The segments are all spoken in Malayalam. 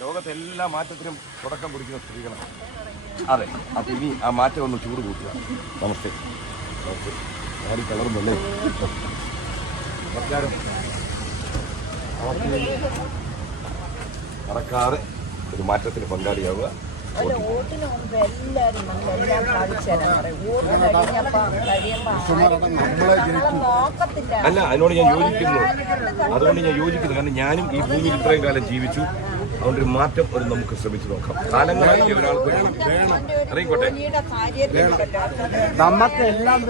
ലോകത്തെ എല്ലാ മാറ്റത്തിനും തുടക്കം കുറിക്കുന്ന സ്ത്രീകളാണ്. അതെ അപ്പൊ ഇനി ആ മാറ്റം ഒന്ന് ചൂട് കൂട്ടുക. നമസ്തേ. നമസ്തേ. ആടി കളറുന്നല്ലേ? നമസ്കാരം. മറക്കാതെ ഒരു മാറ്റത്തിന് പങ്കാളിയാവുക. അല്ല വോട്ടിന് മുമ്പ് എല്ലാവരും നമ്മളെല്ലാം സാധിച്ചു തരാൻ പറയും. വോട്ട് കഴിഞ്ഞപ്പോ കഴിയുമ്പോ നമ്മളെ നോക്കത്തില്ല. അല്ല അതിനോട് ഞാൻ യോജിക്കുന്നു. അതുകൊണ്ട് ഞാൻ യോജിക്കുന്നു. കാരണം ഞാനും ഈ ഭൂമിയിൽ ഇത്രയും കാലം ജീവിച്ചു. അതുകൊണ്ട് ഒരു മാറ്റം ഒരു നമുക്ക് ശ്രമിച്ചു നോക്കാം. കാലങ്ങളായി ഒരാൾക്ക് അറിയിക്കോട്ടെ നമുക്ക് എല്ലാം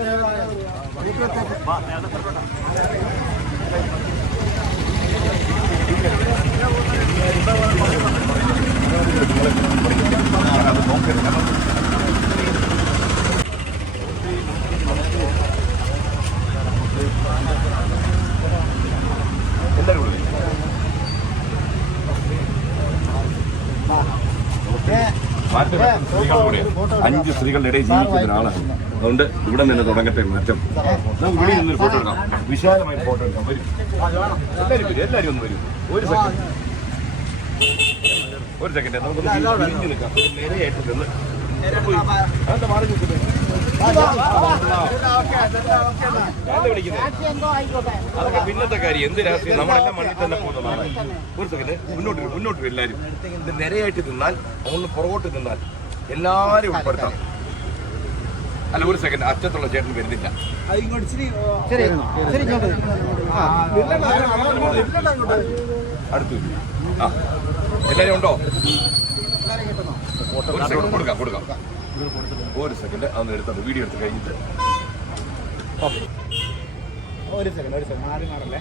എല്ലാവരും കൂടെ മാറ്റം സ്ത്രീകളുടെ കൂടെ. അഞ്ച് സ്ത്രീകളുടെ ഇടയിൽ ജീവിക്കുന്ന ഒരാളാണ് അതുകൊണ്ട് ഇവിടെ നിന്ന് തുടങ്ങട്ടെ മാറ്റം നമുക്ക് ഇവിടെ നിന്നൊരു ഫോട്ടോ എടുക്കാം. വിശാലമായ ഫോട്ടോ എടുക്കാം. വരും. എല്ലാവരും വരും. എല്ലാവരും ഒന്ന് വരും. ഒരു സെക്കൻഡ് ഒരു സെക്കൻഡ് നമുക്കൊന്ന് തിരിഞ്ഞ് നിൽക്കാം. ഒരു നിരയായിട്ട് നിന്ന് അതെന്താ മാറി നിൽക്കുന്നത്? വിളിക്കുന്നത്? അതൊക്കെ പിന്നത്തെ കാര്യം. എന്ത് രാഷ്ട്രീയം? നമ്മളെല്ലാം മണ്ണിൽ തന്നെ പോകുന്നതാണ്. ഒരു സെക്കൻഡ് മുന്നോട്ട് വരും, മുന്നോട്ട് വരും എല്ലാവരും ഇത് നിരയായിട്ട് തിന്നാൽ ഒന്ന് പുറകോട്ട് തിന്നാൽ എല്ലാവരും ഉൾപ്പെടുത്താം. അല്ല ഒരു സെക്കൻഡ് അറ്റത്തുള്ള ചേട്ടൻ വരുന്നില്ല. അടുത്തു. ആ എല്ലാവരും ഉണ്ടോ? ഒരു സെക്കൻഡ് കൊടുക്കാം കൊടുക്കാം. ഒരു സെക്കൻഡ് അതൊന്ന് എടുത്തത് വീഡിയോ എടുത്ത് കഴിഞ്ഞിട്ട്. ഒരു സെക്കൻഡ് ഒരു സെക്കൻഡ് ആരും മാറല്ലേ?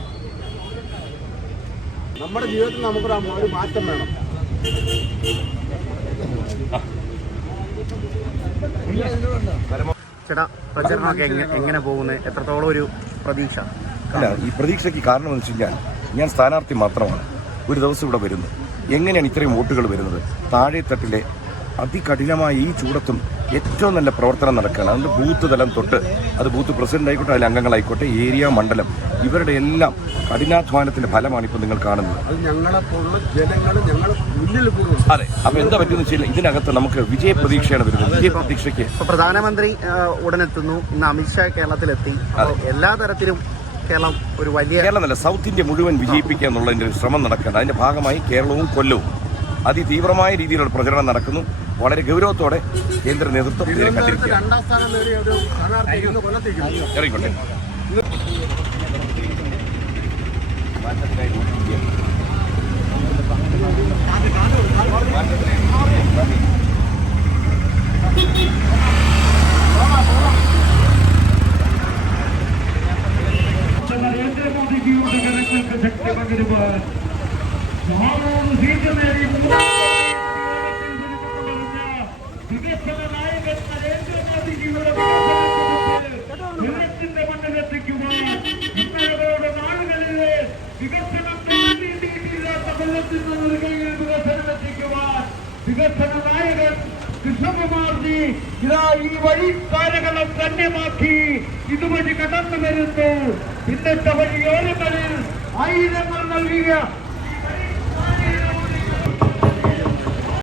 നമ്മുടെ ജീവിതത്തിൽ നമുക്കൊരു ഒരു മാറ്റം വേണം. ചേട്ടാ പ്രചരണമൊക്കെ എങ്ങനെ എങ്ങനെ പോകുന്നത് എത്രത്തോളം ഒരു പ്രതീക്ഷ? അല്ല ഈ പ്രതീക്ഷയ്ക്ക് കാരണം എന്ന് വെച്ച് കഴിഞ്ഞാൽ ഞാൻ സ്ഥാനാർത്ഥി മാത്രമാണ്. ഒരു ദിവസം ഇവിടെ വരുന്നു. എങ്ങനെയാണ് ഇത്രയും വോട്ടുകൾ വരുന്നത്? താഴെത്തട്ടിലെ അതികഠിനമായ ഈ ചൂടത്തും ഏറ്റവും നല്ല പ്രവർത്തനം നടക്കുകയാണ്. അതുകൊണ്ട് ബൂത്ത് തലം തൊട്ട് അത് ബൂത്ത് പ്രസിഡന്റ് ആയിക്കോട്ടെ അതിലെ അംഗങ്ങളായിക്കോട്ടെ ഏരിയ മണ്ഡലം ഇവരുടെ എല്ലാം കഠിനാധ്വാനത്തിന്റെ ഫലമാണ് ഇപ്പോൾ നിങ്ങൾ കാണുന്നത്. അത് ഞങ്ങളെ പോലുള്ള ജനങ്ങൾ ഞങ്ങൾ അതെ. അപ്പൊ എന്താ പറ്റുന്ന വെച്ചാൽ ഇതിനകത്ത് നമുക്ക് വിജയ പ്രതീക്ഷയാണ് വരുന്നത്. വിജയ പ്രതീക്ഷയ്ക്ക് പ്രധാനമന്ത്രി ഉടനെത്തുന്നു. ഇന്ന് അമിത്ഷാ കേരളത്തിലെത്തി. എല്ലാ തരത്തിലും കേരളം ഒരു വലിയ കേരളം നല്ല സൗത്ത് ഇന്ത്യ മുഴുവൻ വിജയിപ്പിക്കുക എന്നുള്ളതിന്റെ ഒരു ശ്രമം നടക്കുകയാണ്. അതിന്റെ ഭാഗമായി കേരളവും കൊല്ലവും. അതിതീവ്രമായ രീതിയിലുള്ള പ്രചരണം നടക്കുന്നു. വളരെ ഗൗരവത്തോടെ കേന്ദ്ര നേതൃത്വം ഇതിനെ കണ്ടിരിക്കുകയാണ് ഇറങ്ങിക്കോട്ടെ. നരേന്ദ്രമോദിക്ക് ജനങ്ങൾക്ക് ശക്തി പകരുവാൻ നാനൂറ് സീറ്റ് നേടി വികസന നായകൻ നരേന്ദ്രമോദിജിയുടെ വികസനത്തിന്റെ മണ്ണിലെത്തിക്കുവാൻ ഇന്നലകളുടെ നാളുകളിലെ വികസനം നേടിയിട്ടില്ലാത്ത കൊല്ലത്തിൽ കയ്യിൽ വികസനം എത്തിക്കുവാൻ വികസന നായകൻ കൃഷ്ണകുമാർജി ഇതാ ഈ വഴിക്കാരകളെ ധന്യമാക്കി ഇതുവഴി കടന്നു വരുന്നു. ഇന്നത്തെ വഴിയോരങ്ങളിൽ ആയിരങ്ങൾ നൽകിയ